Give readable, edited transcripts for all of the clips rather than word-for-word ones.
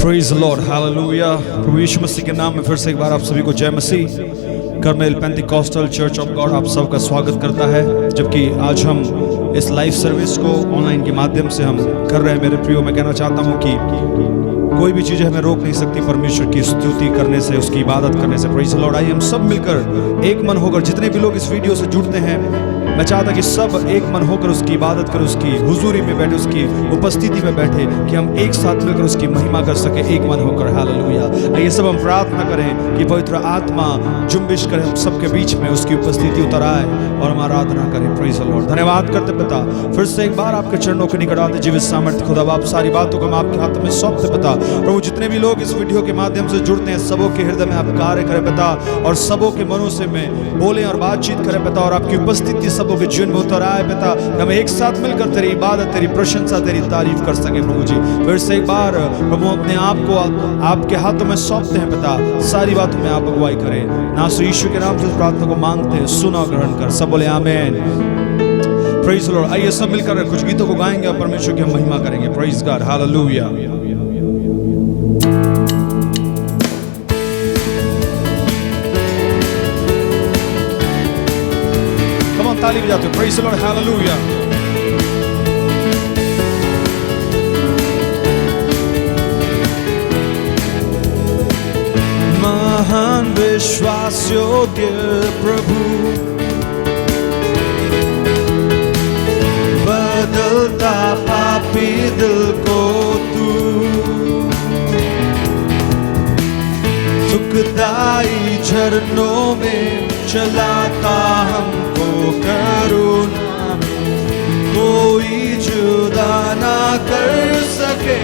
Praise Lord, hallelujah. प्रभु यीशु मसीह के नाम में फिर से एक बार आप सभी को जय Masih. Carmel Pentecostal church of God आप सबका स्वागत करता है। जबकि आज हम इस लाइव सर्विस को ऑनलाइन के माध्यम से हम कर रहे हैं। मेरे प्रियो, मैं कहना चाहता हूं कि कोई भी चीज़ हमें रोक नहीं सकती परमेश्वर की स्तुति करने से, उसकी इबादत करने से। Praise Lord. आइए हम सब मिलकर एक मन होकर, जितने भी लोग इस वीडियो से जुड़ते हैं, मैं चाहता कि सब एक मन होकर उसकी इबादत करें, उसकी हुजूरी में बैठे, उसकी उपस्थिति में बैठे, कि हम एक साथ मिलकर उसकी महिमा कर सके एक मन होकर। हालेलुया। आइए सब हम प्रार्थना करें कि पवित्र आत्मा जुम्बिश करे हम सबके बीच में, उसकी उपस्थिति उतर आए और हम आराधना करें। Praise the Lord. धन्यवाद करते पिता, फिर से एक बार आपके चरणों के निकट आते जीवित सामर्थ्य खुदा बाप, सारी बातों को हम आपके हाथ में सौंपते पिता। प्रभु, जितने भी लोग इस वीडियो के माध्यम से जुड़ते हैं, सबों के हृदय में आप कार्य करें पिता, और सबों के मनों से में बोले और बातचीत करें पिता, और आपकी उपस्थिति सबों के जीवन में उतर आए पिता। हम एक साथ मिलकर तेरी इबादत, तेरी प्रशंसा, तेरी तारीफ कर सके। प्रभु जी, फिर से एक बार प्रभु अपने आप को आपके हाथों में सौंपते हैं पिता, सारी बातों में आप अगुवाई करें। नासु यीशु के नाम से प्रार्थना को मांगते हैं, सुना ग्रहण कर। सब बोले आमीन। Praise the Lord. आइए सब मिलकर कुछ गीतों को गाएंगे और परमेश्वर की हम महिमा करेंगे। Praise God, hallelujah. ताली बजाते हो। Praise the Lord, hallelujah. महान विश्वास योग्य प्रभु, बदलता पापी दिल को तू, दुखदाई झरनों में चलाता हमको करुणा में, कोई जुदा ना कर सके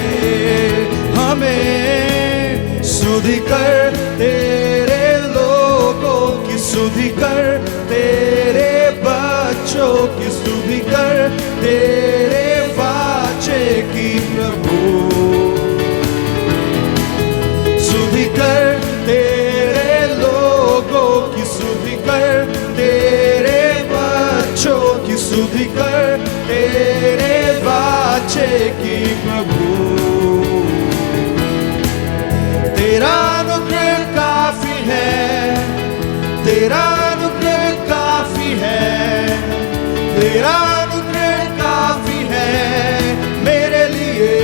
हमें। सुधि कर तेरे लोगों की, सुधि कर तेरे बच्चों की, सुधि कर तेरे वाचे की प्रभु, सुधि कर तेरे लोगों की, सुधि कर तेरे बच्चों की, सुधि कर तेरे वाचे की प्रभु। तेरा अनुग्रह काफी है, तेरा अनुग्रह काफी है, तेरा अनुग्रह काफी है मेरे लिए।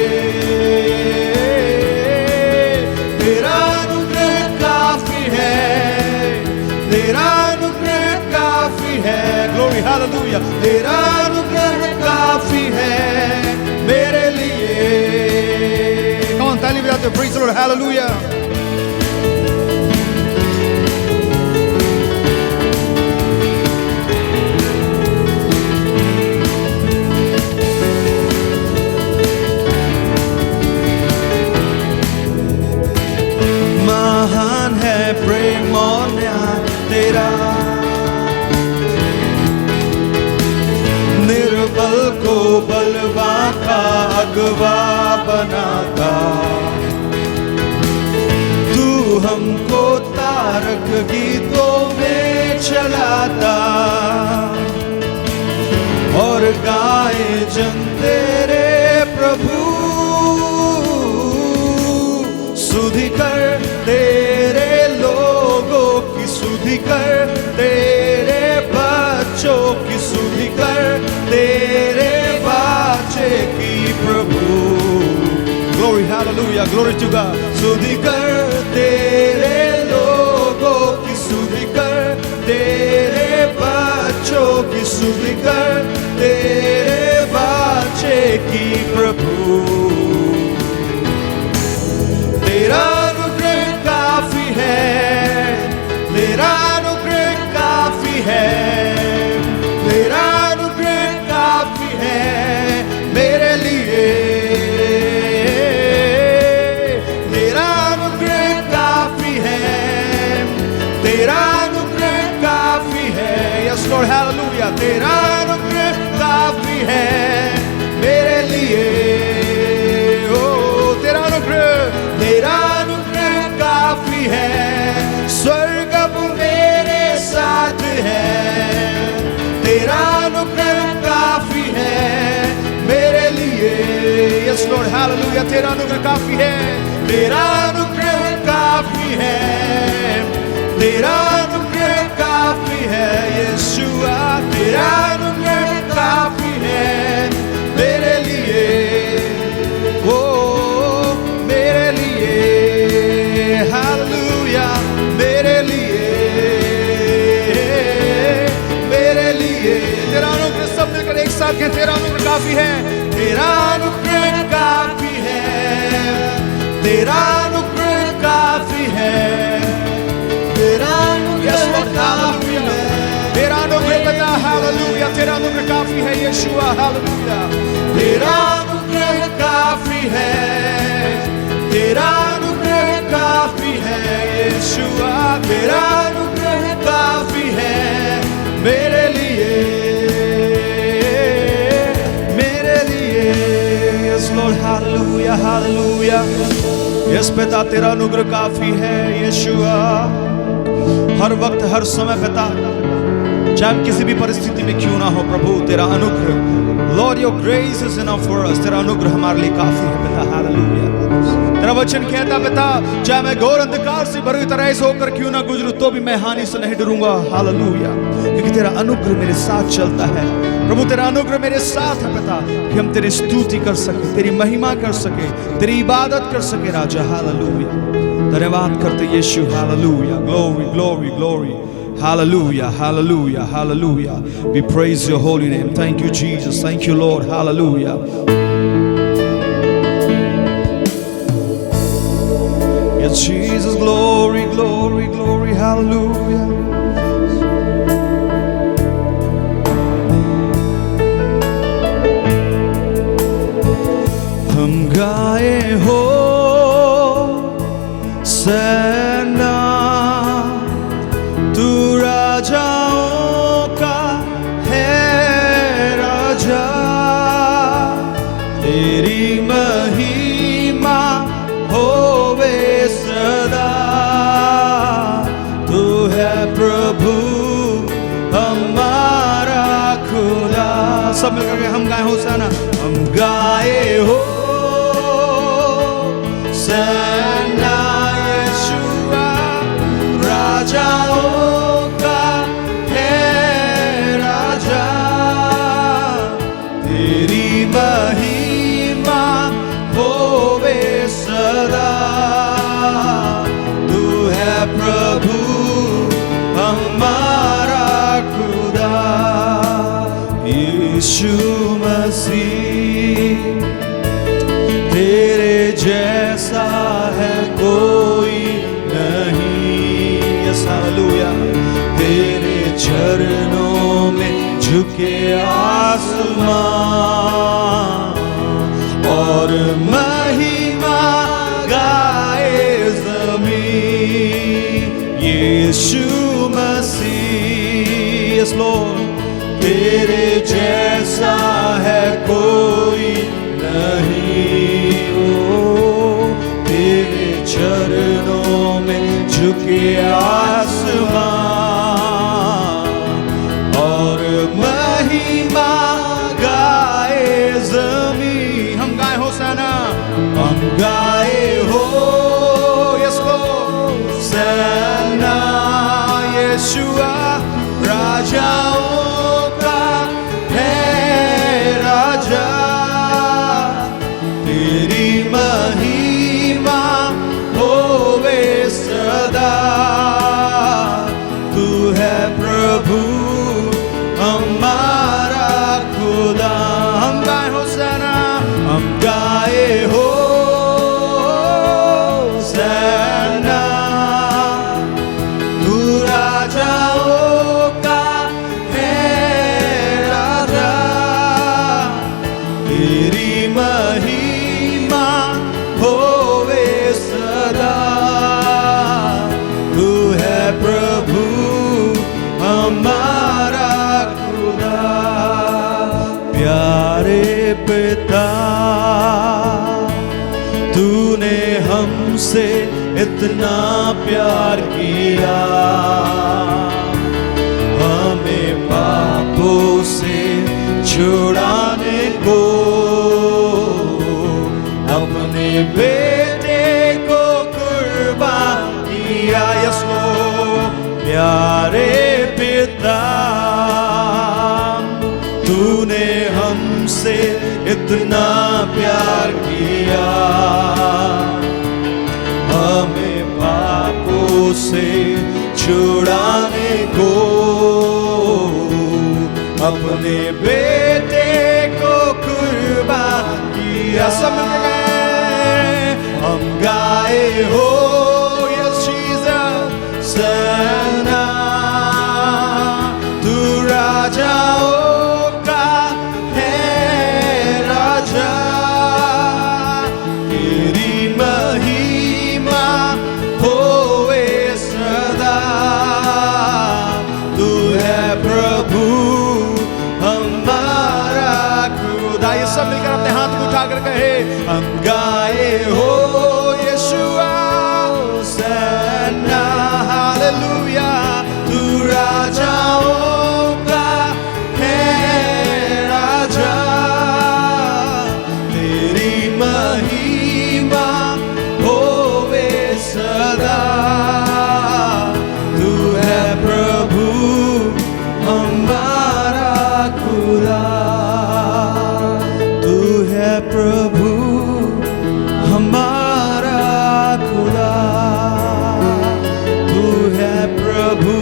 तेरा अनुग्रह काफी है, तेरा अनुग्रह काफी है। Glory, hallelujah. तेरा अनुग्रह काफी है मेरे लिए। कौन ताली बजाते हो? Praise the Lord, hallelujah. महान है प्रेम और न्याय तेरा, निर्बल को बलवान का अगवा बनाता। तू हमको तारक गीतों में चलाता, और गाए जन तेरे प्रभु। सुधि कर तेरे लोगों की, सुधि कर तेरे बच्चों की, सुधि कर तेरे वाचे की प्रभु। Glory, hallelujah, glory to God. सुधि कर तेरे लोगों की, सुधि कर तेरे बच्चों की, सुधि कर तेरे वाचे की प्रभु। तेरा अनुग्रह काफी है, तेरा अनुग्रह काफी है, तेरा अनुग्रह काफी है मेरे लिए। तेरा अनुग्रह काफी है, तेरा अनुग्रह काफी है। Yes Lord, hallelujah. तेरा अनुग्रह काफी है मेरे लिए। ओ तेरा अनुग्रह, तेरा अनुग्रह काफी है। स्वर्ग अब मेरे साथ है, तेरा अनुग्रह काफी है मेरे लिए। Yes Lord, hallelujah. तेरा अनुग्रह काफी है, तेरा अनुग्रह काफी है, तेरा अनुग्रह काफी है यीशुआ, तेरा अनुग्रह काफी है मेरे लिए, ओ मेरे लिए, हालेलुया, मेरे लिए, मेरे लिए। तेरा अनुग्रह, सब मिलकर एक साथ कहें, तेरा अनुग्रह काफी है, तेरा अनुग्रह काफी है, तेरा अनुग्रह काफी है, तेरा अनुग्रह काफी है, तेरा अनुग्रह पिता, हालेलुया, तेरा अनुग्रह काफी है यीशुआ, हालेलुया, तेरा अनुग्रह काफी है, तेरा अनुग्रह काफी है यीशुआ, तेरा अनुग्रह काफी है मेरे लिए, मेरे लिए। Yes Lord, hallelujah, hallelujah. Yes पिता, तेरा अनुग्रह काफी है यीशुआ, हर वक्त हर समय पिता, चाहे किसी भी परिस्थिति में क्यों ना हो प्रभु, तेरा अनुग्रह, Lord your grace is enough for us, तेरा अनुग्रह हमारे लिए काफी है पिता, हालेलुया। तेरा वचन कहता पिता, चाहे मैं घोर अंधकार से भरी तरह से होकर क्यों ना गुजरूं तो भी मैं हानि से नहीं डरूंगा, हालेलुया, क्योंकि तेरा अनुग्रह मेरे साथ चलता है प्रभु, तेरा अनुग्रह मेरे साथ है पिता, कि हम तेरी स्तुति कर सके, तेरी महिमा कर सके, तेरी इबादत कर सके राजा, हालेलुया। धन्यवाद करते यीशु, hallelujah, glory glory glory, hallelujah, hallelujah, hallelujah. We praise your holy name. Thank you Jesus, thank you Lord, hallelujah. Yes Jesus, glory, glory, glory, hallelujah. हम गाए हो सेना, तू राजाओं का है राजा, तेरी महिमा होवे सदा, तू है प्रभु हमारा खुदा। सब मिलकर के हम गाए हो सेना, हम गाए हो सेना यीशुआ, राजाओं का है राजा, तेरी महिमा होवे सदा, तू है प्रभु हमारा खुदा। यीशु मसीह तेरे जैसा है कोई नहीं, यस हालेलुया, तेरे चरणों में झुके आसमान और महिमा गाए ज़मीन, यीशु मसीह, यस लॉर्ड, तेरे जैसा है कोई नहीं, ओ तेरे चरणों में झुके आसमान और महिमा गाए ज़मीन। हम गाए हो सेना, हम गाए हो यस लॉर्ड सेना यीशुआ, राजाओं का है राजा, तेरी महिमा होवे सदा, तू है प्रभु हमारा खुदा। हम गाए हो सेना, हम गाए हो सेना, तू राजाओं का है राजा, तेरी महिमा होवे सदा, तू है प्रभु हमारा खुदा। प्यारे पिता, तूने हमसे इतना प्यार किया, हमें पापों से छुड़ाने को अपने बेटे हमसे इतना प्यार किया, हमें पापों से छुड़ाने को अपने बेटे को कुर्बान किया। सब हम गाए हो यस जीसस सना, तू राजाओं का है राजा, तेरी महिमा होवे सदा, तू है प्रभु हमारा खुदा। ये सब मिलकर अपने हाथ को उठाकर कहे, हम गाए हो यीशुआ सना, हालेलुया, तू राजाओं का है राजा, तेरी महिमा होवे सदा, तू है प्रभु हमारा खुदा, तू है प्रभु हमारा खुदा, तू है प्रभु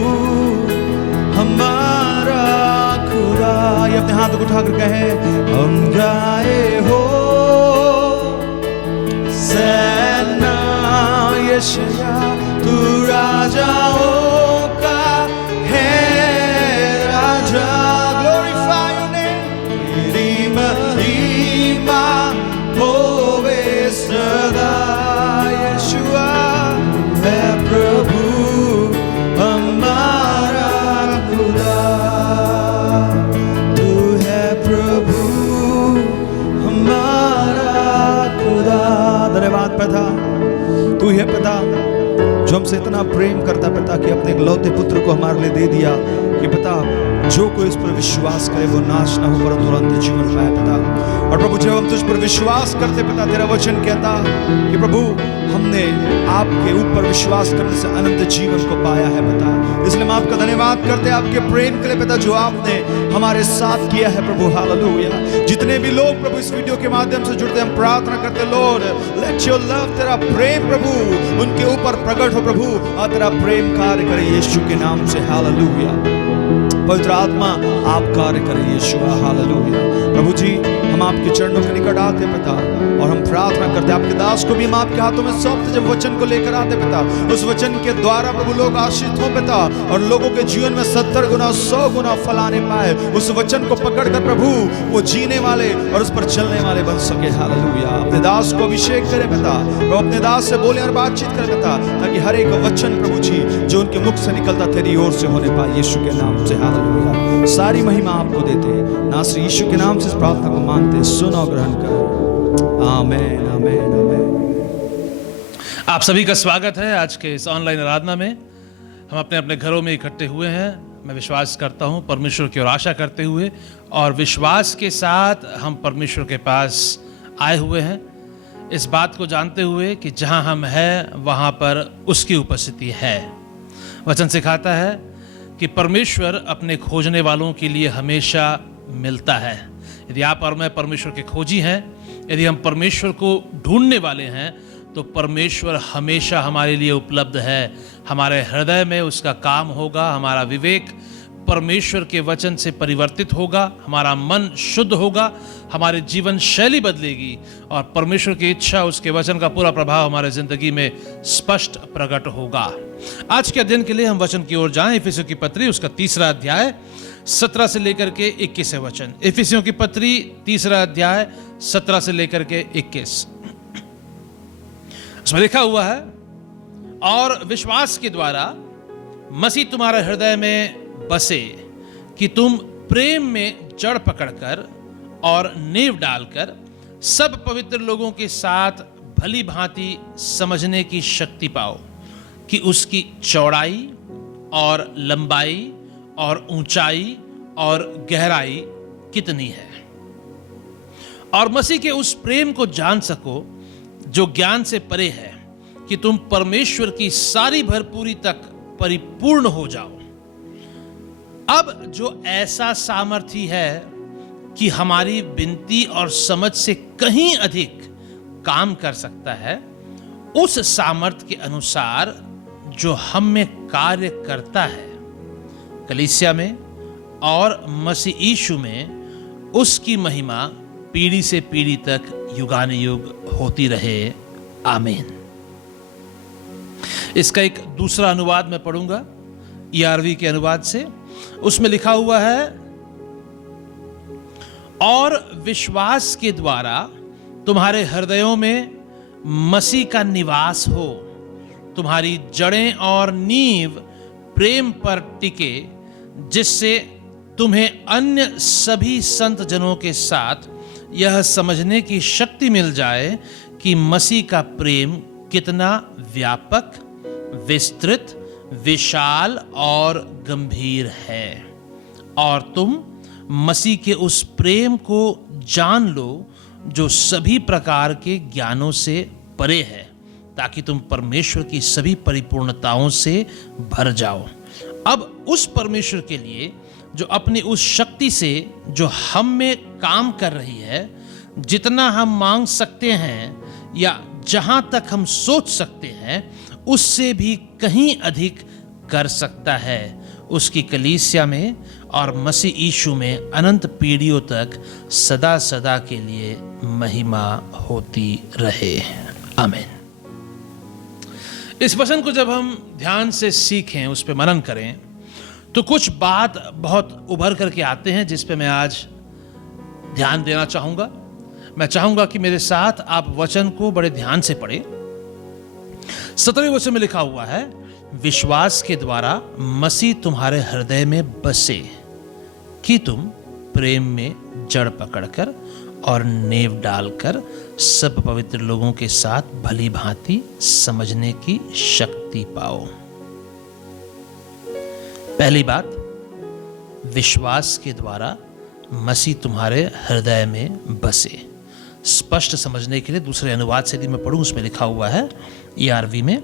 हमारा खुदा। ये अपने हाथ को उठाकर कहे, हम गाए हो सना यशाया, तू राजाओं का है राजा, ग्लोरीफाई योर नेम, तेरी महिमा होवे सदा, यीशुआ है प्रभु हमारा खुदा, तू है प्रभु हमारा खुदा। धन्यवाद पिता, तू ही है पिता जो हमसे इतना प्रेम करता पिता कि अपने इकलौते पुत्र को हमारे लिए दे दिया कि पिता जो कोई इस पर विश्वास करे वो नाश ना हो परंतु अनंत जीवन पाए पिता। और प्रभु जब हम तुझ पर विश्वास करते पिता, तेरा वचन कहता कि प्रभु हमने आपके ऊपर विश्वास करने से अनंत जीवन को पाया है पिता। इसलिए हम आपका धन्यवाद करते हैं आपके प्रेम के लिए पिता जो आपने हमारे साथ किया है प्रभु, हालेलुया। जितने भी लोग प्रभु इस वीडियो के माध्यम से जुड़ते हैं, हम प्रार्थना करते लॉर्ड लेट योर लव, तेरा प्रेम प्रभु उनके ऊपर प्रकट हो प्रभु, और तेरा प्रेम कार्य करे यीशु के नाम से, हालेलुया। पवित्र आत्मा आप कार्य करें यीशुआ, हालेलुया। प्रभु जी हम आपके चरणों के निकट आते पिता और हम प्रार्थना करते, आपके दास को भी हम आपके हाथों में सौंपते, जब वचन को लेकर आते पिता, उस वचन के द्वारा प्रभु लोग आशीष हो पिता और लोगों के जीवन में 70 गुना 100 गुना फल आने पाए। उस वचन को पकड़कर प्रभु वो जीने वाले और उस पर चलने वाले बन सके, हालेलुया। अपने दास को अभिषेक करे पिता, वो अपने दास से बोले और बातचीत करे पिता, ताकि हर एक वचन प्रभु जी जो उनके मुख से निकलता तेरी ओर से होने पाए यीशु के नाम से, हालेलुया। सारी महिमा आपको देते हैं, नासरी यीशु के नाम से इस प्रार्थना को मानते, सुन और ग्रहण कर, आमीन आमीन आमीन। आप सभी का स्वागत है आज के इस ऑनलाइन आराधना में। हम अपने अपने घरों में इकट्ठे हुए हैं, मैं विश्वास करता हूं परमेश्वर की ओर आशा करते हुए और विश्वास के साथ हम परमेश्वर के पास आए हुए हैं, इस बात को जानते हुए कि जहां हम हैं वहां पर उसकी उपस्थिति है। वचन सिखाता है कि परमेश्वर अपने खोजने वालों के लिए हमेशा मिलता है। यदि आप और मैं परमेश्वर के खोजी हैं, यदि हम परमेश्वर को ढूंढने वाले हैं, तो परमेश्वर हमेशा हमारे लिए उपलब्ध है। हमारे हृदय में उसका काम होगा, हमारा विवेक परमेश्वर के वचन से परिवर्तित होगा, हमारा मन शुद्ध होगा, हमारी जीवन शैली बदलेगी और परमेश्वर की इच्छा, उसके वचन का पूरा प्रभाव हमारे जिंदगी में स्पष्ट प्रकट होगा। आज के अध्ययन के लिए हम वचन की ओर जाएं। इफिसियों की पत्री उसका 3रा अध्याय 17 से लेकर के 21 वचन। इफिसियों की पत्री 3रा अध्याय 17 से लेकर के 21। उसमें लिखा हुआ है, और विश्वास के द्वारा मसीह तुम्हारे हृदय में बसे कि तुम प्रेम में जड़ पकड़कर और नींव डालकर सब पवित्र लोगों के साथ भली भांति समझने की शक्ति पाओ कि उसकी चौड़ाई और लंबाई और ऊंचाई और गहराई कितनी है, और मसीह के उस प्रेम को जान सको जो ज्ञान से परे है, कि तुम परमेश्वर की सारी भरपूरी तक परिपूर्ण हो जाओ। अब जो ऐसा सामर्थी है कि हमारी विनती और समझ से कहीं अधिक काम कर सकता है, उस सामर्थ्य के अनुसार जो हम में कार्य करता है, कलीसिया में और मसीह यीशु में, उसकी महिमा पीढ़ी से पीढ़ी तक युगानुयुग होती रहे। आमीन। इसका एक दूसरा अनुवाद मैं पढ़ूंगा ERV के अनुवाद से। उसमें लिखा हुआ है, और विश्वास के द्वारा तुम्हारे हृदयों में मसीह का निवास हो, तुम्हारी जड़ें और नींव प्रेम पर टिके, जिससे तुम्हें अन्य सभी संत जनों के साथ यह समझने की शक्ति मिल जाए कि मसीह का प्रेम कितना व्यापक, विस्तृत, विशाल और गंभीर है, और तुम मसीह के उस प्रेम को जान लो जो सभी प्रकार के ज्ञानों से परे है, ताकि तुम परमेश्वर की सभी परिपूर्णताओं से भर जाओ। अब उस परमेश्वर के लिए जो अपनी उस शक्ति से जो हम में काम कर रही है, जितना हम मांग सकते हैं या जहां तक हम सोच सकते हैं, उससे भी कहीं अधिक कर सकता है, उसकी कलीसिया में और मसीह यीशु में अनंत पीढ़ियों तक सदा सदा के लिए महिमा होती रहे। आमीन। इस वचन को जब हम ध्यान से सीखें, उस पर मनन करें, तो कुछ बात बहुत उभर करके आते हैं जिस पे मैं आज ध्यान देना चाहूंगा। मैं चाहूंगा कि मेरे साथ आप वचन को बड़े ध्यान से पढ़ें। 17वें वचन में लिखा हुआ है, विश्वास के द्वारा मसीह तुम्हारे हृदय में बसे कि तुम प्रेम में जड़ पकड़कर और नेव डालकर सब पवित्र लोगों के साथ भली भांति समझने की शक्ति पाओ। पहली बात, विश्वास के द्वारा मसीह तुम्हारे हृदय में बसे। स्पष्ट समझने के लिए दूसरे अनुवाद से यदि मैं पढ़ूं, उसमें लिखा हुआ है ERV में,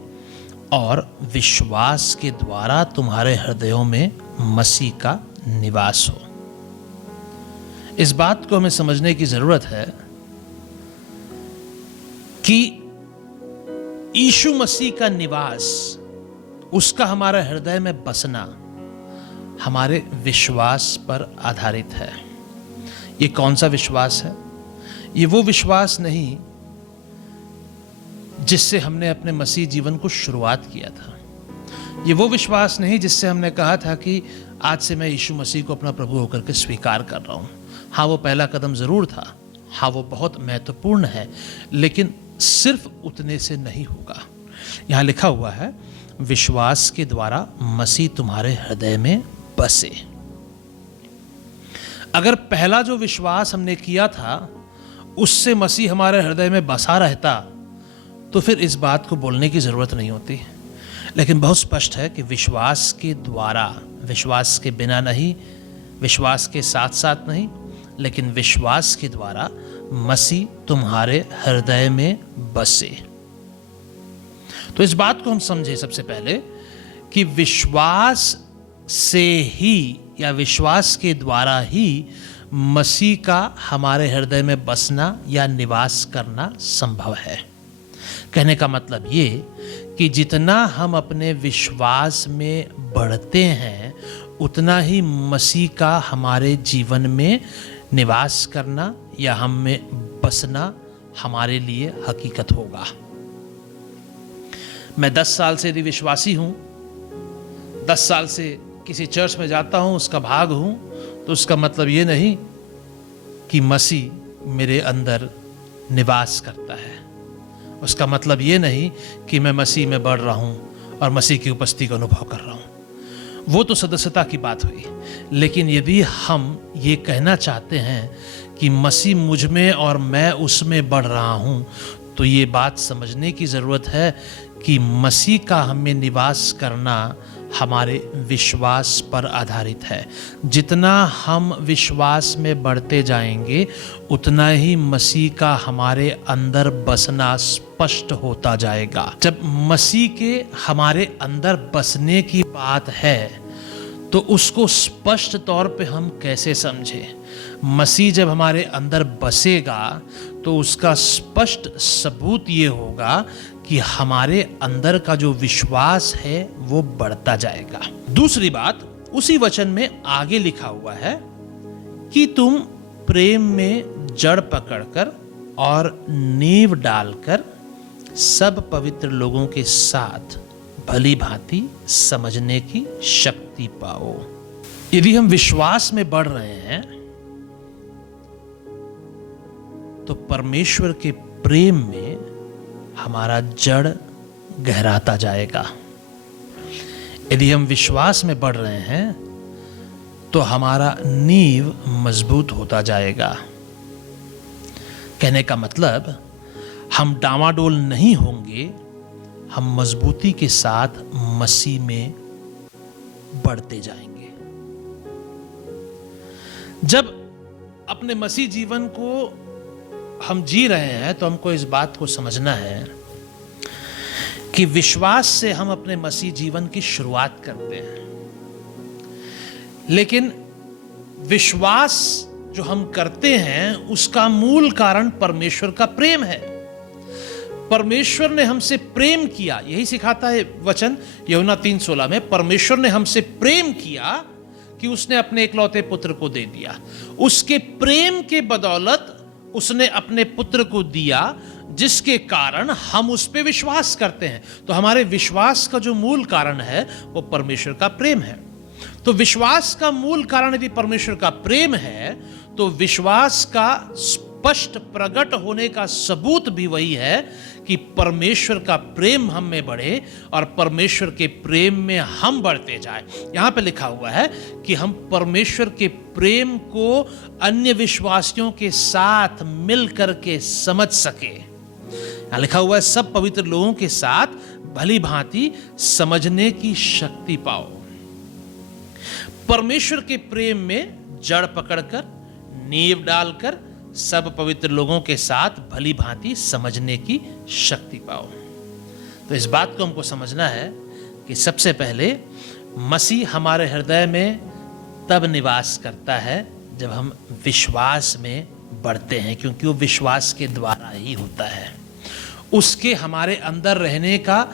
और विश्वास के द्वारा तुम्हारे हृदयों में मसीह का निवास हो। इस बात को हमें समझने की जरूरत है कि यीशु मसीह का निवास, उसका हमारे हृदय में बसना हमारे विश्वास पर आधारित है। ये कौन सा विश्वास है? ये वो विश्वास नहीं जिससे हमने अपने मसीह जीवन को शुरुआत किया था। ये वो विश्वास नहीं जिससे हमने कहा था कि आज से मैं यीशु मसीह को अपना प्रभु होकर के स्वीकार कर रहा हूँ। हाँ, वो पहला कदम ज़रूर था, हाँ वो बहुत महत्वपूर्ण है, लेकिन सिर्फ उतने से नहीं होगा। यहाँ लिखा हुआ है, विश्वास के द्वारा मसीह तुम्हारे हृदय में बसे। अगर पहला जो विश्वास हमने किया था उससे मसीह हमारे हृदय में बसा रहता, तो फिर इस बात को बोलने की जरूरत नहीं होती। लेकिन बहुत स्पष्ट है कि विश्वास के द्वारा, विश्वास के बिना नहीं, विश्वास के साथ साथ नहीं, लेकिन विश्वास के द्वारा मसीह तुम्हारे हृदय में बसे। तो इस बात को हम समझे सबसे पहले कि विश्वास से ही या विश्वास के द्वारा ही मसीह का हमारे हृदय में बसना या निवास करना संभव है। कहने का मतलब ये कि जितना हम अपने विश्वास में बढ़ते हैं, उतना ही मसीह का हमारे जीवन में निवास करना या हम में बसना हमारे लिए हकीकत होगा। मैं 10 साल से यदि विश्वासी हूं, 10 साल से किसी चर्च में जाता हूं, उसका भाग हूं, तो उसका मतलब ये नहीं कि मसीह मेरे अंदर निवास करता है। उसका मतलब ये नहीं कि मैं मसीह में बढ़ रहा हूं और मसीह की उपस्थिति का अनुभव कर रहा हूं। वो तो सदस्यता की बात हुई। लेकिन यदि हम ये कहना चाहते हैं कि मसीह मुझ में और मैं उसमें बढ़ रहा हूं, तो ये बात समझने की ज़रूरत है कि मसीह का हमें निवास करना हमारे विश्वास पर आधारित है। जितना हम विश्वास में बढ़ते जाएंगे, उतना ही मसीह का हमारे अंदर बसना स्पष्ट होता जाएगा। जब मसीह के हमारे अंदर बसने की बात है, तो उसको स्पष्ट तौर पे हम कैसे समझें? मसीह जब हमारे अंदर बसेगा तो उसका स्पष्ट सबूत ये होगा कि हमारे अंदर का जो विश्वास है वो बढ़ता जाएगा। दूसरी बात, उसी वचन में आगे लिखा हुआ है कि तुम प्रेम में जड़ पकड़कर और नींव डालकर सब पवित्र लोगों के साथ भली भांति समझने की शक्ति पाओ। यदि हम विश्वास में बढ़ रहे हैं तो परमेश्वर के प्रेम में हमारा जड़ गहराता जाएगा। यदि हम विश्वास में बढ़ रहे हैं तो हमारा नींव मजबूत होता जाएगा। कहने का मतलब, हम डामाडोल नहीं होंगे, हम मजबूती के साथ मसीह में बढ़ते जाएंगे। जब अपने मसीह जीवन को हम जी रहे हैं तो हमको इस बात को समझना है कि विश्वास से हम अपने मसीह जीवन की शुरुआत करते हैं, लेकिन विश्वास जो हम करते हैं उसका मूल कारण परमेश्वर का प्रेम है। परमेश्वर ने हमसे प्रेम किया, यही सिखाता है वचन यूहन्ना 3:16 में। परमेश्वर ने हमसे प्रेम किया कि उसने अपने इकलौते पुत्र को दे दिया। उसके प्रेम के बदौलत उसने अपने पुत्र को दिया, जिसके कारण हम उस पे विश्वास करते हैं। तो हमारे विश्वास का जो मूल कारण है वो परमेश्वर का प्रेम है। तो विश्वास का मूल कारण यदि परमेश्वर का प्रेम है तो विश्वास का स्पष्ट प्रकट होने का सबूत भी वही है कि परमेश्वर का प्रेम हम में बढ़े और परमेश्वर के प्रेम में हम बढ़ते जाए। यहां पे लिखा हुआ है कि हम परमेश्वर के प्रेम को अन्य विश्वासियों के साथ मिल करके समझ सके। यहां लिखा हुआ है सब पवित्र लोगों के साथ भली भांति समझने की शक्ति पाओ। परमेश्वर के प्रेम में जड़ पकड़कर, नींव डालकर सब पवित्र लोगों के साथ भली भांति समझने की शक्ति पाओ। तो इस बात को हमको समझना है कि सबसे पहले मसीह हमारे हृदय में तब निवास करता है जब हम विश्वास में बढ़ते हैं, क्योंकि वो विश्वास के द्वारा ही होता है। उसके हमारे अंदर रहने का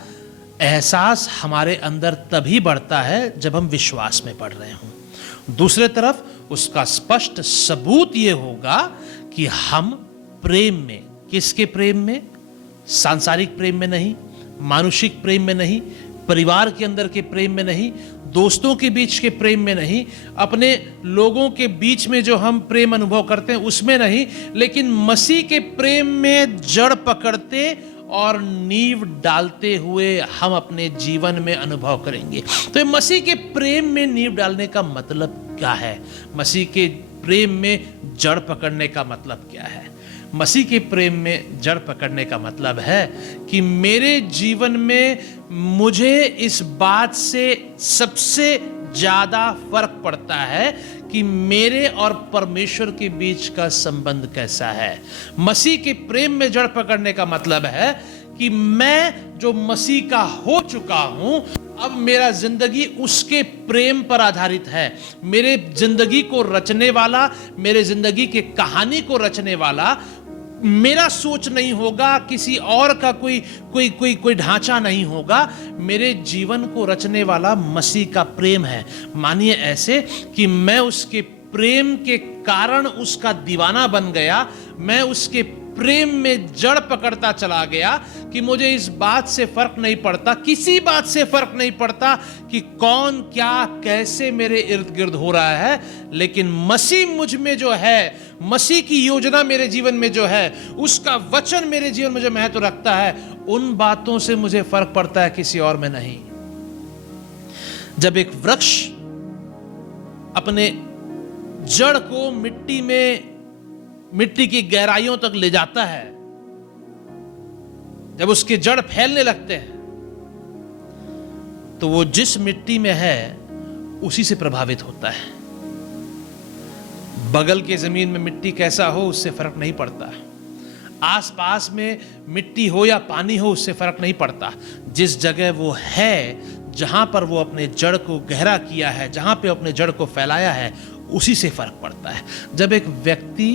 एहसास हमारे अंदर तभी बढ़ता है जब हम विश्वास में बढ़ रहे हों। दूसरे तरफ उसका स्पष्ट सबूत ये होगा कि हम प्रेम में, किसके प्रेम में? सांसारिक प्रेम में नहीं, मानुषिक प्रेम में नहीं, परिवार के अंदर के प्रेम में नहीं, दोस्तों के बीच के प्रेम में नहीं, अपने लोगों के बीच में जो हम प्रेम अनुभव करते हैं उसमें नहीं, लेकिन मसीह के प्रेम में जड़ पकड़ते और नींव डालते हुए हम अपने जीवन में अनुभव करेंगे। तो मसीह के प्रेम में नींव डालने का मतलब क्या है? मसीह के प्रेम में जड़ पकड़ने का मतलब क्या है? मसीह के प्रेम में जड़ पकड़ने का मतलब है कि मेरे जीवन में मुझे इस बात से सबसे ज्यादा फर्क पड़ता है कि मेरे और परमेश्वर के बीच का संबंध कैसा है। मसीह के प्रेम में जड़ पकड़ने का मतलब है कि मैं जो मसीह का हो चुका हूं, अब मेरा जिंदगी उसके प्रेम पर आधारित है। मेरे जिंदगी को रचने वाला, मेरे जिंदगी के कहानी को रचने वाला मेरा सोच नहीं होगा, किसी और का कोई ढांचा नहीं होगा। मेरे जीवन को रचने वाला मसीह का प्रेम है। मानिए ऐसे कि मैं उसके प्रेम के कारण उसका दीवाना बन गया, मैं उसके प्रेम में जड़ पकड़ता चला गया कि मुझे इस बात से फर्क नहीं पड़ता, किसी बात से फर्क नहीं पड़ता कि कौन क्या कैसे मेरे इर्द गिर्द हो रहा है, लेकिन मसीह मुझ में जो है, मसीह की योजना मेरे जीवन में जो है, उसका वचन मेरे जीवन में जो महत्व रखता है, उन बातों से मुझे फर्क पड़ता है, किसी और में नहीं। जब एक वृक्ष अपने जड़ को मिट्टी की गहराइयों तक ले जाता है, जब उसके जड़ फैलने लगते हैं, तो वो जिस मिट्टी में है उसी से प्रभावित होता है। बगल के जमीन में मिट्टी कैसा हो उससे फर्क नहीं पड़ता, आसपास में मिट्टी हो या पानी हो उससे फर्क नहीं पड़ता। जिस जगह वो है, जहाँ पर वो अपने जड़ को गहरा किया है, जहाँ पे अपने जड़ को फैलाया है, उसी से फर्क पड़ता है। जब एक व्यक्ति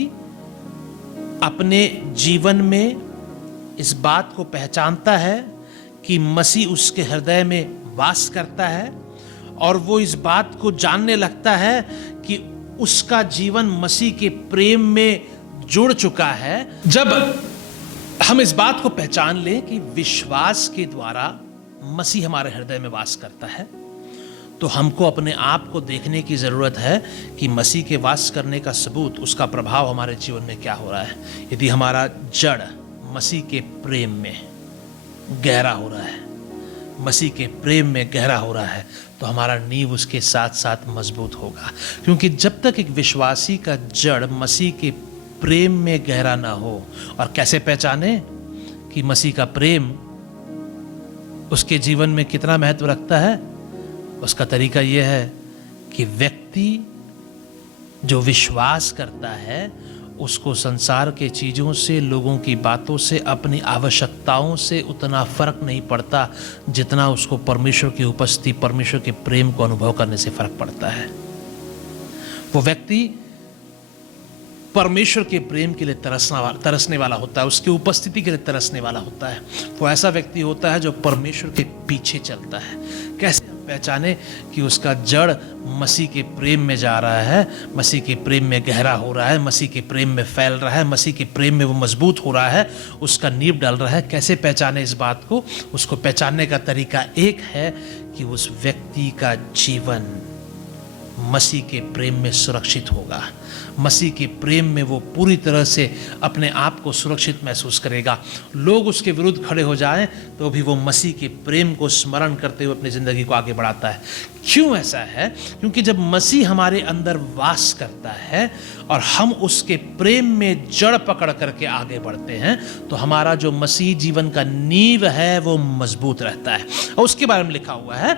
अपने जीवन में इस बात को पहचानता है कि मसीह उसके हृदय में वास करता है और वो इस बात को जानने लगता है कि उसका जीवन मसीह के प्रेम में जुड़ चुका है, जब हम इस बात को पहचान लें कि विश्वास के द्वारा मसीह हमारे हृदय में वास करता है, तो हमको अपने आप को देखने की ज़रूरत है कि मसीह के वास करने का सबूत, उसका प्रभाव हमारे जीवन में क्या हो रहा है। यदि हमारा जड़ मसीह के प्रेम में गहरा हो रहा है, मसीह के प्रेम में गहरा हो रहा है, तो हमारा नींव उसके साथ साथ मजबूत होगा। क्योंकि जब तक एक विश्वासी का जड़ मसीह के प्रेम में गहरा ना हो, और कैसे पहचाने कि मसीह का प्रेम उसके जीवन में कितना महत्व रखता है, उसका तरीका यह है कि व्यक्ति जो विश्वास करता है उसको संसार के चीज़ों से, लोगों की बातों से, अपनी आवश्यकताओं से उतना फर्क नहीं पड़ता जितना उसको परमेश्वर की उपस्थिति, परमेश्वर के प्रेम को अनुभव करने से फर्क पड़ता है। वो व्यक्ति परमेश्वर के प्रेम के लिए तरसने वाला होता है, उसकी उपस्थिति के लिए तरसने वाला होता है। वो ऐसा व्यक्ति होता है जो परमेश्वर के पीछे चलता है। कैसे हम पहचाने कि उसका जड़ मसीह के प्रेम में जा रहा है, मसीह के प्रेम में गहरा हो रहा है, मसीह के प्रेम में फैल रहा है, मसीह के प्रेम में वो मजबूत हो रहा है, उसका नींव डल रहा है। कैसे पहचाने इस बात को? उसको पहचानने का तरीका एक है कि उस व्यक्ति का जीवन मसीह के प्रेम में सुरक्षित होगा। मसीह के प्रेम में वो पूरी तरह से अपने आप को सुरक्षित महसूस करेगा। लोग उसके विरुद्ध खड़े हो जाएं तो भी वो मसीह के प्रेम को स्मरण करते हुए अपनी ज़िंदगी को आगे बढ़ाता है। क्यों ऐसा है? क्योंकि जब मसीह हमारे अंदर वास करता है और हम उसके प्रेम में जड़ पकड़ करके आगे बढ़ते हैं, तो हमारा जो मसीह जीवन का नींव है वो मजबूत रहता है। और उसके बारे में लिखा हुआ है,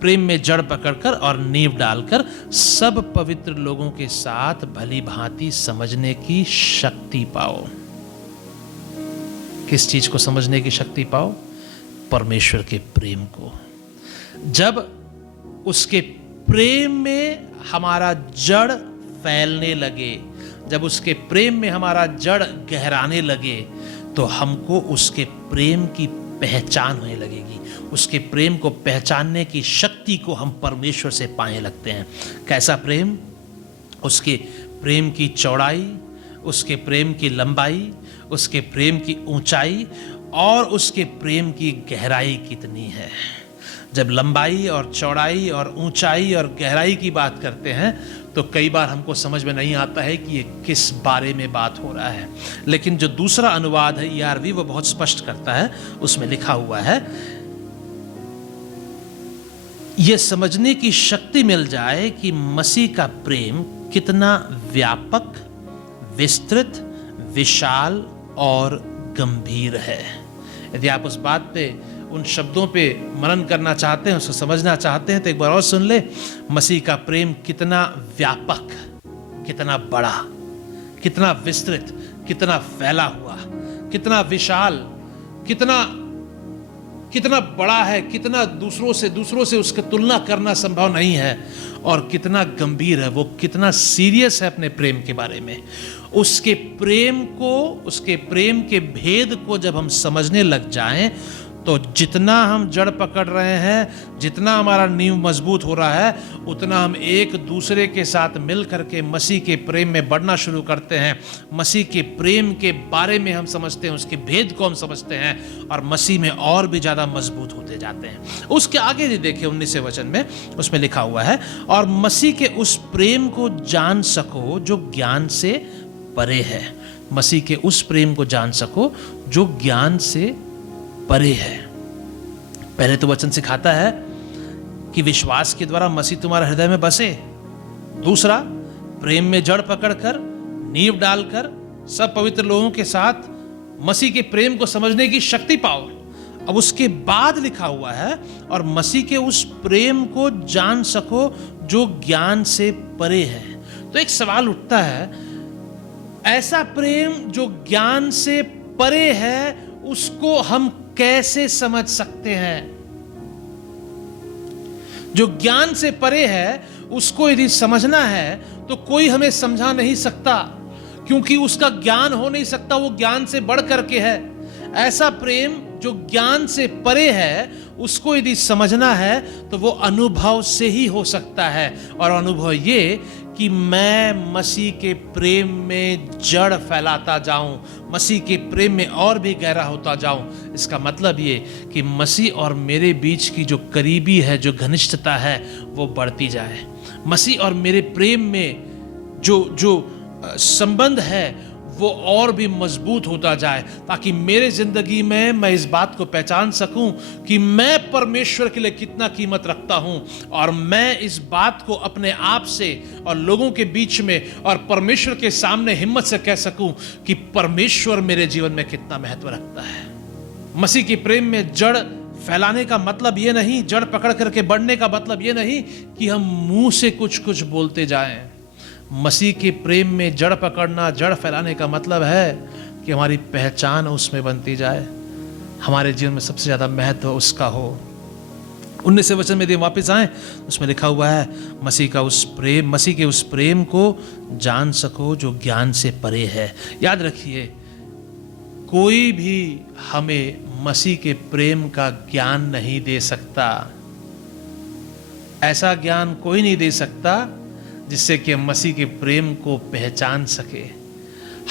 प्रेम में जड़ पकड़कर और नींव डालकर सब पवित्र लोगों के साथ भली भांति समझने की शक्ति पाओ। किस चीज को समझने की शक्ति पाओ? परमेश्वर के प्रेम को। जब उसके प्रेम में हमारा जड़ फैलने लगे, जब उसके प्रेम में हमारा जड़ गहराने लगे, तो हमको उसके प्रेम की पहचान होने लगेगी। उसके प्रेम को पहचानने की शक्ति को हम परमेश्वर से पाने लगते हैं। कैसा प्रेम? उसके प्रेम की चौड़ाई, उसके प्रेम की लंबाई, उसके प्रेम की ऊंचाई और उसके प्रेम की गहराई कितनी है। जब लंबाई और चौड़ाई और ऊंचाई और गहराई की बात करते हैं तो कई बार हमको समझ में नहीं आता है कि ये किस बारे में बात हो रहा है। लेकिन जो दूसरा अनुवाद है ERV वो बहुत स्पष्ट करता है। उसमें लिखा हुआ है, ये समझने की शक्ति मिल जाए कि मसीह का प्रेम कितना व्यापक, विस्तृत, विशाल और गंभीर है। यदि आप उस बात पे, उन शब्दों पे मनन करना चाहते हैं, उसको समझना चाहते हैं, तो एक बार और सुन ले। मसीह का प्रेम कितना व्यापक, कितना बड़ा, कितना विस्तृत, कितना फैला हुआ, कितना विशाल, कितना बड़ा है, कितना दूसरों से उसकी तुलना करना संभव नहीं है, और कितना गंभीर है। वो कितना सीरियस है अपने प्रेम के बारे में। उसके प्रेम को, उसके प्रेम के भेद को जब हम समझने लग जाएं, तो जितना हम जड़ पकड़ रहे हैं, जितना हमारा नींव मजबूत हो रहा है, उतना हम एक दूसरे के साथ मिल करके मसीह के प्रेम में बढ़ना शुरू करते हैं। मसीह के प्रेम के बारे में हम समझते हैं, उसके भेद को हम समझते हैं और मसीह में और भी ज़्यादा मजबूत होते जाते हैं। उसके आगे जी देखिए 19वें वचन में, उसमें लिखा हुआ है, और मसीह के उस प्रेम को जान सको जो ज्ञान से परे है। मसीह के उस प्रेम को जान सको जो ज्ञान से परे है। पहले तो वचन सिखाता है कि विश्वास के द्वारा मसीह तुम्हारे हृदय में बसे। दूसरा, प्रेम में जड़ पकड़कर, नींव डालकर सब पवित्र लोगों के साथ मसीह के प्रेम को समझने की शक्ति पाओ। अब उसके बाद लिखा हुआ है, और मसीह के उस प्रेम को जान सको जो ज्ञान से परे है। तो एक सवाल उठता है, ऐसा प्रेम जो ज्ञान से परे है, उसको हम कैसे समझ सकते हैं? जो ज्ञान से परे है उसको यदि समझना है तो कोई हमें समझा नहीं सकता, क्योंकि उसका ज्ञान हो नहीं सकता, वो ज्ञान से बढ़ करके है। ऐसा प्रेम जो ज्ञान से परे है उसको यदि समझना है तो वो अनुभव से ही हो सकता है। और अनुभव ये कि मैं मसीह के प्रेम में जड़ फैलाता जाऊं, मसीह के प्रेम में और भी गहरा होता जाऊं। इसका मतलब ये कि मसीह और मेरे बीच की जो करीबी है, जो घनिष्ठता है, वो बढ़ती जाए। मसीह और मेरे प्रेम में जो संबंध है वो और भी मजबूत होता जाए, ताकि मेरे जिंदगी में मैं इस बात को पहचान सकूं कि मैं परमेश्वर के लिए कितना कीमत रखता हूं, और मैं इस बात को अपने आप से और लोगों के बीच में और परमेश्वर के सामने हिम्मत से कह सकूं कि परमेश्वर मेरे जीवन में कितना महत्व रखता है। मसीह के प्रेम में जड़ फैलाने का मतलब ये नहीं, जड़ पकड़ करके बढ़ने का मतलब ये नहीं कि हम मुंह से कुछ बोलते जाएं। मसीह के प्रेम में जड़ पकड़ना, जड़ फैलाने का मतलब है कि हमारी पहचान उसमें बनती जाए, हमारे जीवन में सबसे ज्यादा महत्व उसका हो। 19वें वचन में यदि वापस आए, उसमें लिखा हुआ है मसीह के उस प्रेम को जान सको जो ज्ञान से परे है। याद रखिए, कोई भी हमें मसीह के प्रेम का ज्ञान नहीं दे सकता। ऐसा ज्ञान कोई नहीं दे सकता जिससे कि हम मसीह के प्रेम को पहचान सके।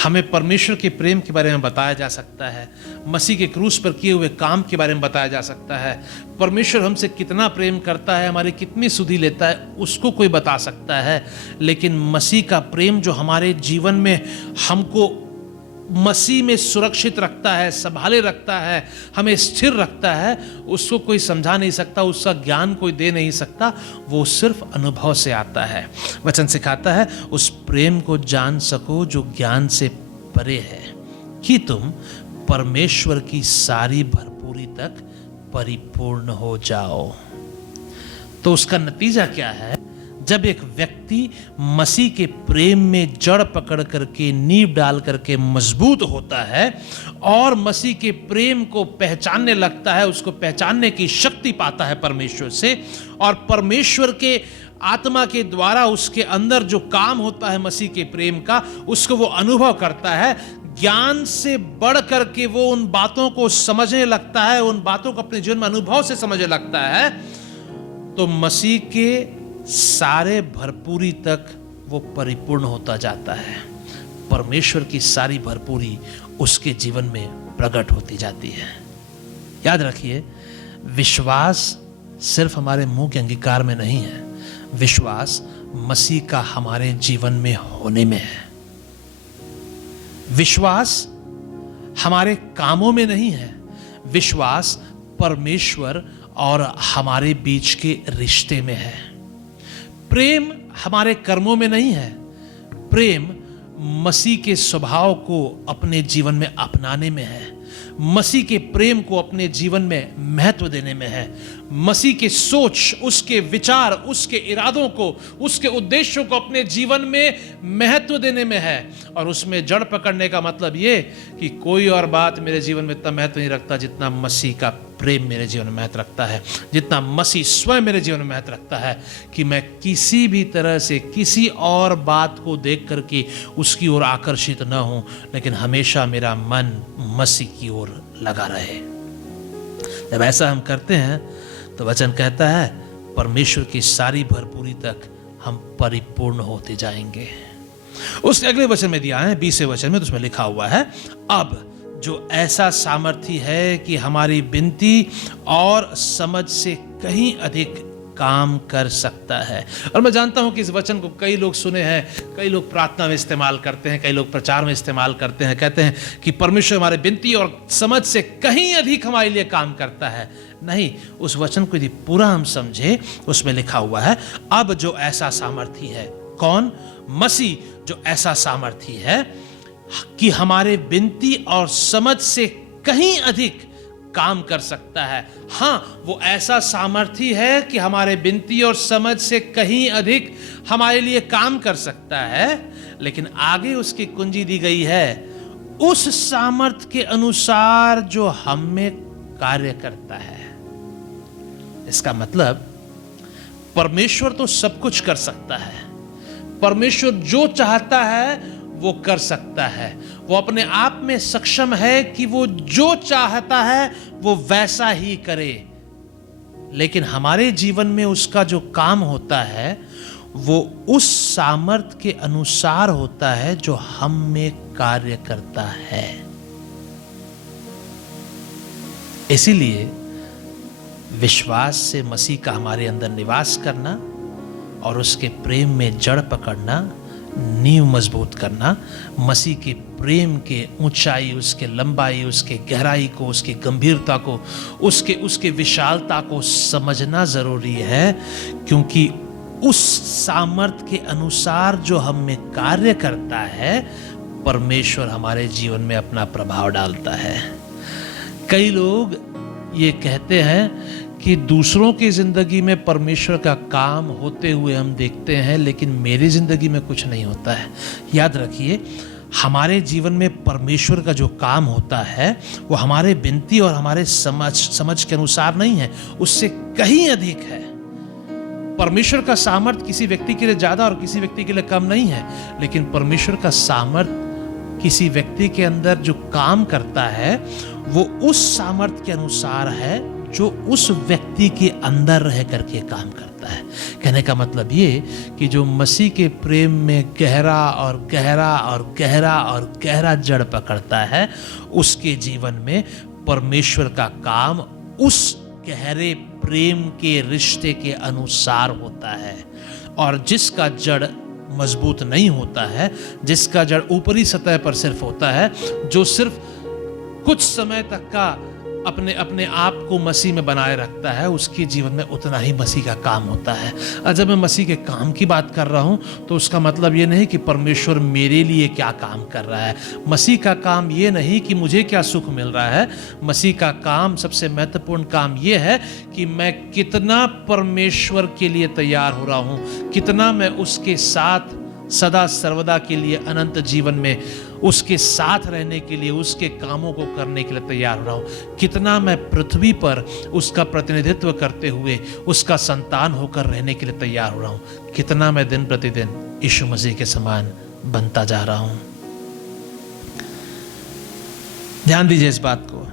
हमें परमेश्वर के प्रेम के बारे में बताया जा सकता है, मसीह के क्रूस पर किए हुए काम के बारे में बताया जा सकता है। परमेश्वर हमसे कितना प्रेम करता है, हमारी कितनी सुधि लेता है, उसको कोई बता सकता है। लेकिन मसीह का प्रेम जो हमारे जीवन में हमको मसीह में सुरक्षित रखता है, संभाले रखता है, हमें स्थिर रखता है, उसको कोई समझा नहीं सकता, उसका ज्ञान कोई दे नहीं सकता। वो सिर्फ अनुभव से आता है। वचन सिखाता है उस प्रेम को जान सको जो ज्ञान से परे है, कि तुम परमेश्वर की सारी भरपूरी तक परिपूर्ण हो जाओ। तो उसका नतीजा क्या है? जब एक व्यक्ति मसीह के प्रेम में जड़ पकड़ करके, नींव डाल करके मजबूत होता है और मसीह के प्रेम को पहचानने लगता है, उसको पहचानने की शक्ति पाता है परमेश्वर से, और परमेश्वर के आत्मा के द्वारा उसके अंदर जो काम होता है मसीह के प्रेम का, उसको वो अनुभव करता है। ज्ञान से बढ़ करके वो उन बातों को समझने लगता है, उन बातों को अपने जीवन में अनुभव से समझने लगता है। तो मसीह के सारे भरपूरी तक वो परिपूर्ण होता जाता है। परमेश्वर की सारी भरपूरी उसके जीवन में प्रकट होती जाती है। याद रखिए, विश्वास सिर्फ हमारे मुंह के अंगीकार में नहीं है, विश्वास मसीह का हमारे जीवन में होने में है। विश्वास हमारे कामों में नहीं है, विश्वास परमेश्वर और हमारे बीच के रिश्ते में है। प्रेम हमारे कर्मों में नहीं है, प्रेम मसीह के स्वभाव को अपने जीवन में अपनाने में है, मसीह के प्रेम को अपने जीवन में महत्व देने में है, मसीह के सोच, उसके विचार, उसके इरादों को, उसके उद्देश्यों को अपने जीवन में महत्व देने में है। और उसमें जड़ पकड़ने का मतलब ये कि कोई और बात मेरे जीवन में इतना महत्व नहीं रखता जितना मसीह का प्रेम मेरे जीवन में महत्व रखता है, जितना मसीह स्वयं मेरे जीवन में महत्व रखता है, कि मैं किसी भी तरह से किसी और बात को देख करके उसकी ओर आकर्षित न हूं, लेकिन हमेशा मेरा मन मसीह की ओर लगा रहे। जब ऐसा हम करते हैं तो वचन कहता है परमेश्वर की सारी भरपूरी तक हम परिपूर्ण होते जाएंगे। उसके अगले वचन में दिया है 20वें वचन में, तो उसमें लिखा हुआ है अब जो ऐसा सामर्थ्य है कि हमारी विनती और समझ से कहीं अधिक काम कर सकता है। और मैं जानता हूं कि इस वचन को कई लोग सुने हैं, कई लोग प्रार्थना में इस्तेमाल करते हैं, कई लोग प्रचार में इस्तेमाल करते हैं, कहते हैं कि परमेश्वर हमारे विनती और समझ से कहीं अधिक हमारे लिए काम करता है। नहीं, उस वचन को यदि पूरा हम समझे, उसमें लिखा हुआ है अब जो ऐसा सामर्थ्य है। कौन? मसीह जो ऐसा सामर्थ्य है कि हमारे विनती और समझ से कहीं अधिक काम कर सकता है। हाँ, वो ऐसा सामर्थ्य है कि हमारे विनती और समझ से कहीं अधिक हमारे लिए काम कर सकता है, लेकिन आगे उसकी कुंजी दी गई है, उस सामर्थ्य के अनुसार जो हम में कार्य करता है। इसका मतलब परमेश्वर तो सब कुछ कर सकता है। परमेश्वर जो चाहता है वो कर सकता है। वो अपने आप में सक्षम है कि वो जो चाहता है वो वैसा ही करे। लेकिन हमारे जीवन में उसका जो काम होता है वो उस सामर्थ्य के अनुसार होता है जो हम में कार्य करता है। इसीलिए विश्वास से मसीह का हमारे अंदर निवास करना और उसके प्रेम में जड़ पकड़ना, नींव मजबूत करना, मसीह के प्रेम के ऊंचाई, उसके लंबाई, उसके गहराई को, उसकी गंभीरता को, उसके विशालता को समझना जरूरी है, क्योंकि उस सामर्थ्य के अनुसार जो हम में कार्य करता है परमेश्वर हमारे जीवन में अपना प्रभाव डालता है। कई लोग ये कहते हैं कि दूसरों की जिंदगी में परमेश्वर का काम होते हुए हम देखते हैं, लेकिन मेरी जिंदगी में कुछ नहीं होता है। याद रखिए, हमारे जीवन में परमेश्वर का जो काम होता है वो हमारे विनती और हमारे समझ के अनुसार नहीं है, उससे कहीं अधिक है। परमेश्वर का सामर्थ्य किसी व्यक्ति के लिए ज्यादा और किसी व्यक्ति के लिए कम नहीं है, लेकिन परमेश्वर का सामर्थ्य किसी व्यक्ति के अंदर जो काम करता है वो उस सामर्थ्य के अनुसार है जो उस व्यक्ति के अंदर रह करके काम करता है। कहने का मतलब ये कि जो मसीह के प्रेम में गहरा और गहरा और गहरा और गहरा जड़ पकड़ता है, उसके जीवन में परमेश्वर का काम उस गहरे प्रेम के रिश्ते के अनुसार होता है। और जिसका जड़ मजबूत नहीं होता है, जिसका जड़ ऊपरी सतह पर सिर्फ होता है, जो सिर्फ कुछ समय तक का अपने आप को मसीह में बनाए रखता है, उसके जीवन में उतना ही मसीह का काम होता है। और जब मैं मसीह के काम की बात कर रहा हूं तो उसका मतलब ये नहीं कि परमेश्वर मेरे लिए क्या काम कर रहा है। मसीह का काम ये नहीं कि मुझे क्या सुख मिल रहा है। मसीह का काम, सबसे महत्वपूर्ण काम ये है कि मैं कितना परमेश्वर के लिए तैयार हो रहा हूं, कितना मैं उसके साथ सदा सर्वदा के लिए, अनंत जीवन में उसके साथ रहने के लिए, उसके कामों को करने के लिए तैयार हो रहा हूं, कितना मैं पृथ्वी पर उसका प्रतिनिधित्व करते हुए उसका संतान होकर रहने के लिए तैयार हो रहा हूं, कितना मैं दिन प्रतिदिन यीशु मसीह के समान बनता जा रहा हूं। ध्यान दीजिए इस बात को।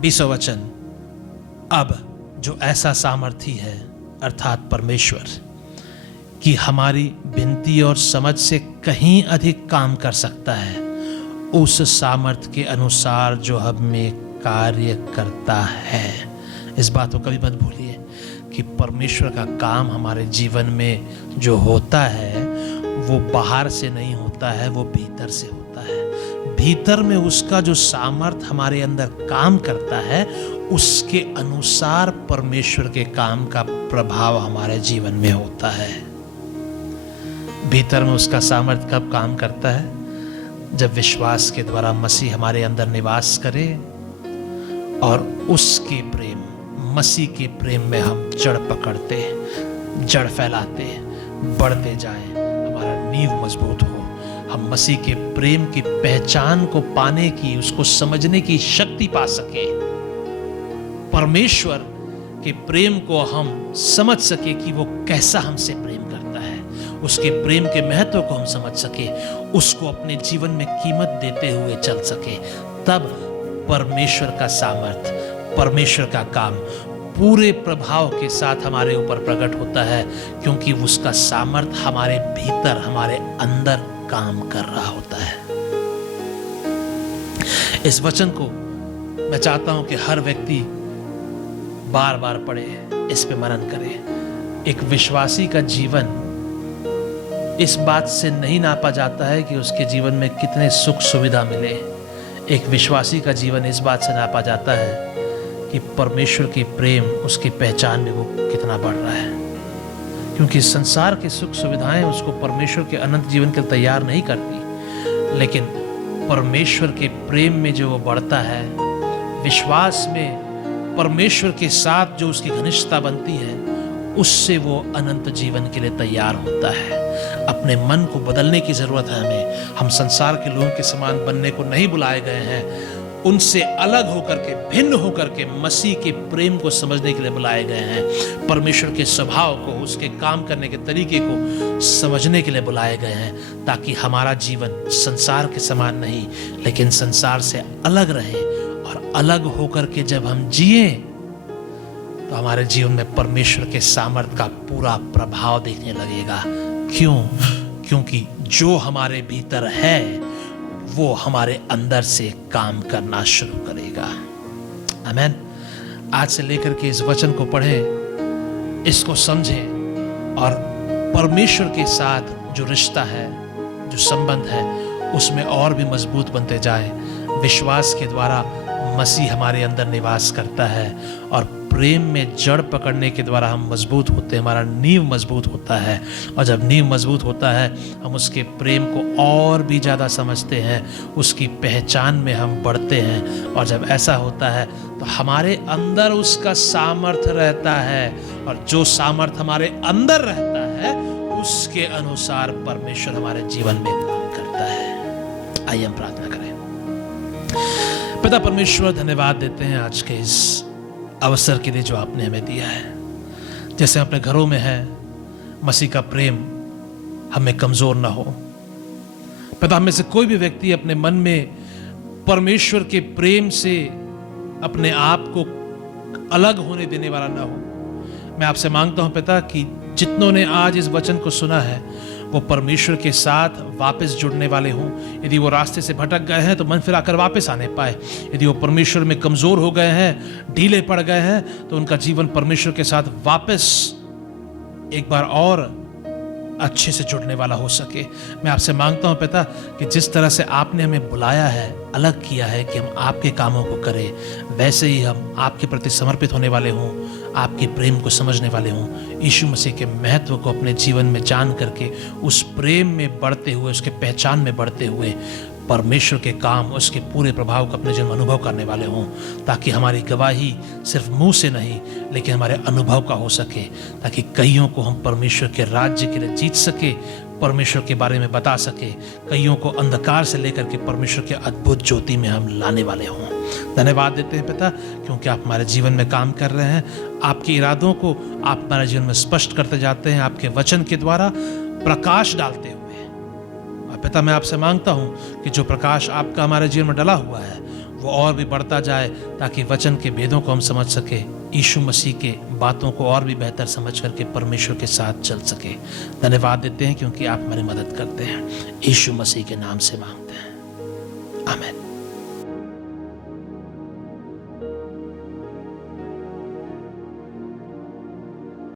20वां वचन, अब जो ऐसा सामर्थी है अर्थात परमेश्वर कि हमारी विनती और समझ से कहीं अधिक काम कर सकता है, उस सामर्थ्य के अनुसार जो हम में कार्य करता है। इस बात को कभी मत भूलिए कि परमेश्वर का काम हमारे जीवन में जो होता है वो बाहर से नहीं होता है, वो भीतर से होता है। भीतर में उसका जो सामर्थ्य हमारे अंदर काम करता है, उसके अनुसार परमेश्वर के काम का प्रभाव हमारे जीवन में होता है। भीतर में उसका सामर्थ्य कब काम करता है? जब विश्वास के द्वारा मसीह हमारे अंदर निवास करे और उसके प्रेम, मसीह के प्रेम में हम जड़ पकड़ते, जड़ फैलाते, बढ़ते जाएं, हमारा नींव मजबूत हो, हम मसीह के प्रेम की पहचान को पाने की, उसको समझने की शक्ति पा सके, परमेश्वर के प्रेम को हम समझ सके कि वो कैसा हमसे प्रेम करता है, उसके प्रेम के महत्व को हम समझ सके, उसको अपने जीवन में कीमत देते हुए चल सके। तब परमेश्वर का सामर्थ्य, परमेश्वर का काम पूरे प्रभाव के साथ हमारे ऊपर प्रकट होता है, क्योंकि उसका सामर्थ्य हमारे भीतर, हमारे अंदर काम कर रहा होता है। इस वचन को मैं चाहता हूं कि हर व्यक्ति बार बार पढ़े, इस पे मनन करे। एक विश्वासी का जीवन इस बात से नहीं नापा जाता है कि उसके जीवन में कितने सुख सुविधा मिले। एक विश्वासी का जीवन इस बात से नापा जाता है कि परमेश्वर की प्रेम, उसकी पहचान में वो कितना बढ़ रहा है। क्योंकि संसार की सुख सुविधाएं उसको परमेश्वर के अनंत जीवन के लिए तैयार नहीं करती, लेकिन परमेश्वर के प्रेम में जो वो बढ़ता है, विश्वास में परमेश्वर के साथ जो उसकी घनिष्ठता बनती है, उससे वो अनंत जीवन के लिए तैयार होता है। अपने मन को बदलने की जरूरत है हमें। हम संसार के लोगों के समान बनने को नहीं बुलाए गए हैं। उनसे अलग होकर के, भिन्न होकर के मसीह के प्रेम को समझने के लिए बुलाए गए हैं। परमेश्वर के स्वभाव को, उसके काम करने के तरीके को समझने के लिए बुलाए गए हैं, ताकि हमारा जीवन संसार के समान नहीं लेकिन संसार से अलग रहे। और अलग होकर के जब हम जिए तो हमारे जीवन में परमेश्वर के सामर्थ्य का पूरा प्रभाव दिखने लगेगा। क्यों? क्योंकि जो हमारे भीतर है वो हमारे अंदर से काम करना शुरू करेगा। आमीन। आज से लेकर के इस वचन को पढ़ें, इसको समझें और परमेश्वर के साथ जो रिश्ता है, जो संबंध है, उसमें और भी मजबूत बनते जाए। विश्वास के द्वारा मसीह हमारे अंदर निवास करता है और प्रेम में जड़ पकड़ने के द्वारा हम मजबूत होते हैं, हमारा नींव मजबूत होता है। और जब नींव मजबूत होता है हम उसके प्रेम को और भी ज़्यादा समझते हैं, उसकी पहचान में हम बढ़ते हैं। और जब ऐसा होता है तो हमारे अंदर उसका सामर्थ्य रहता है, और जो सामर्थ्य हमारे अंदर रहता है उसके अनुसार परमेश्वर हमारे जीवन में काम करता है। आइए हम प्रार्थना करें। पिता परमेश्वर, धन्यवाद देते हैं आज के इस अवसर के लिए जो आपने हमें दिया है। जैसे हम अपने घरों में हैं, मसीह का प्रेम हमें कमजोर ना हो। पिता, हमें से कोई भी व्यक्ति अपने मन में परमेश्वर के प्रेम से अपने आप को अलग होने देने वाला ना हो। मैं आपसे मांगता हूं पिता कि जितनों ने आज इस वचन को सुना है वो परमेश्वर के साथ वापस जुड़ने वाले हों। यदि वो रास्ते से भटक गए हैं तो मन फिराकर वापस आने पाए। यदि वो परमेश्वर में कमज़ोर हो गए हैं, ढीले पड़ गए हैं, तो उनका जीवन परमेश्वर के साथ वापस एक बार और अच्छे से जुड़ने वाला हो सके। मैं आपसे मांगता हूं पिता कि जिस तरह से आपने हमें बुलाया है, अलग किया है कि हम आपके कामों को करें, वैसे ही हम आपके प्रति समर्पित होने वाले हों, आपके प्रेम को समझने वाले हों। यीशु मसीह के महत्व को अपने जीवन में जान करके उस प्रेम में बढ़ते हुए, उसके पहचान में बढ़ते हुए परमेश्वर के काम, उसके पूरे प्रभाव को अपने जीवन में अनुभव करने वाले हों, ताकि हमारी गवाही सिर्फ मुंह से नहीं लेकिन हमारे अनुभव का हो सके, ताकि कईयों को हम परमेश्वर के राज्य के लिए जीत सके, परमेश्वर के बारे में बता सके, कईयों को अंधकार से लेकर के परमेश्वर के अद्भुत ज्योति में हम लाने वाले हों। धन्यवाद देते हैं पिता, क्योंकि आप हमारे जीवन में काम कर रहे हैं। आपके इरादों को आप हमारे जीवन में स्पष्ट करते जाते हैं, आपके वचन के द्वारा प्रकाश डालते हुए। और पिता, मैं आपसे मांगता हूं कि जो प्रकाश आपका हमारे जीवन में डला हुआ है वो और भी बढ़ता जाए, ताकि वचन के भेदों को हम समझ सके, यीशु मसीह के बातों को और भी बेहतर समझ करके परमेश्वर के साथ चल सके। धन्यवाद देते हैं क्योंकि आप हमारी मदद करते हैं। यीशु मसीह के नाम से मांगते हैं, आमीन।